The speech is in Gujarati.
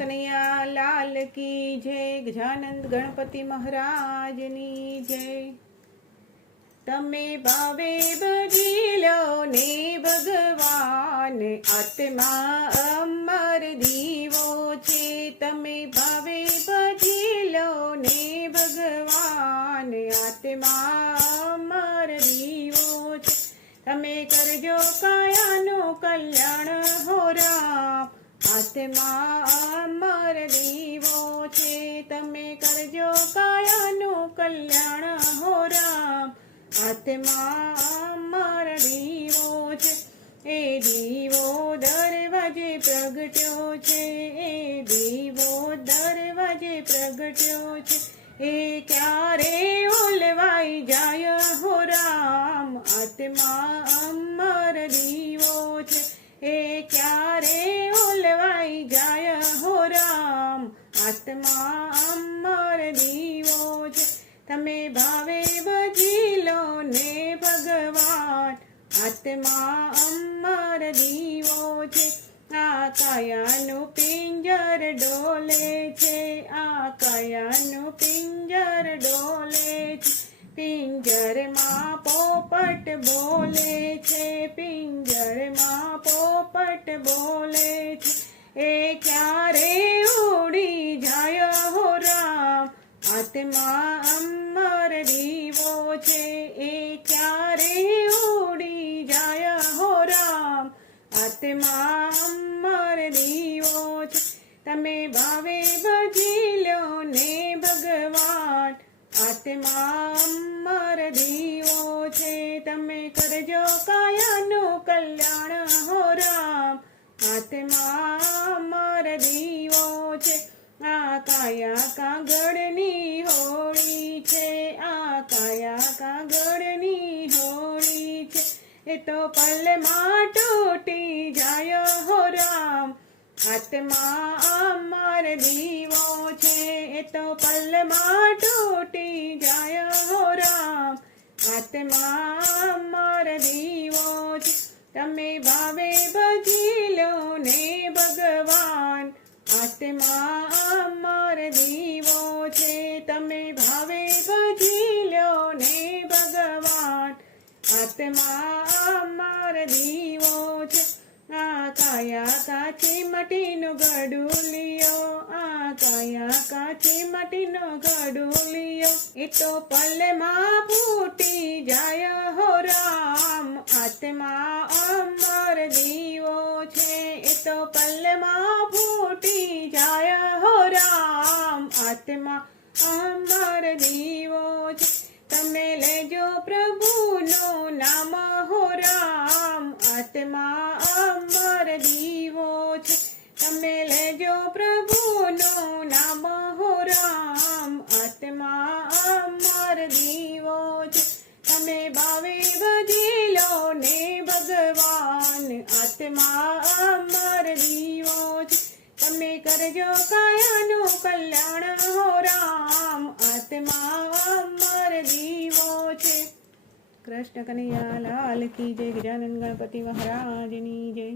કનૈયા લાલ કી જય, ગજાનંદ ગણપતિ મહારાજની જય। તમે ભાવે ભજી લો ને ભગવાન, આત્મા અમર દીવો છે। તમે ભાવે ભજી લો ને ભગવાન, આત્મા અમર દીવો છે। તમે કરજો કાયાનું કલ્યાણ હો રામ, આત્મા અમર દીવો છે। તમે કરજો કાયાનું કલ્યાણ હો રામ, આત્મા અમર દીવો છે। એ દીવો દરવાજે પ્રગટ્યો છે, એ દીવો દરવાજે પ્રગટ્યો છે। એ ક્યારે ઓલવાઈ જાય હો રામ, આત્મા અમર દીવો છે। એ ક્યારે ઓલવાઈ જાય હો રામ, આત્મા અમર દીવો છે। તમે ભાવે ભજી લો ને ભગવાન, આત્મા અમર દીવો છે। આ કાયાનું પિંજર ડોલે છે, આ કાયાનું પિંજર ડોલે છે। પિંજરમાં પોપટ બોલે છે, પિંજરમાં પોપટ બોલે છે। એ ક્યારે ઉડી જાય હો રામ, આત્મા અમર દીવો છે। એ ક્યારે ઉડી જાય હો રામ, આત્મા અમર દીવો છે। તમે ભાવે ભજી લો ને ભગવાન, આત્મા અમર દીવો છે। તમે કરજો કાયાનું કલ્યાણ હો રામ, આત્મા અમર દીવો છે। આ કાયા કાગળની હોળી છે, આ કાયા કાગળની હોળી છે। એ તો પલમાં તૂટી જાય હો રામ, આત્મા અમર દીવો છે। એ તો પલમાં તૂટી જાય હો રામ, આત્મા અમર દીવો છે। તમે ભાવે ભજી લો ને ભગવાન, આત્મા અમર દીવો છે। તમે ભાવે ભજી લો ને ભગવાન, આત્મા અમર દીવો છે। આ કાયા કાચી માટીનો ગડુલિયો, આ કાયા કાચી માટીનો ગડુલિયો, એ તો પલમાં ફૂટી જાય હો રામ, આત્મા અમર દીવો છે। એ તો પલમાં ફૂટી જાય હો રામ, આત્મા અમર દીવો છે। તમે લેજો પ્રભુનું નામ હો રામ, આત્મા અમર દીવો છે। તમે લેજો પ્રભુનું નામ હો રામ, આત્મા અમર દીવો છે। તમે ભાવે ભજી લો ને ભગવાન, આત્મા અમર દીવો છે। તમે કરજો કાયાનું કલ્યાણ હો રામ, આત્મા અમર દીવો છે। કૃષ્ણ કનૈયા લાલ કી જય, ગજાનંદ ગણપતિ મહારાજની જય।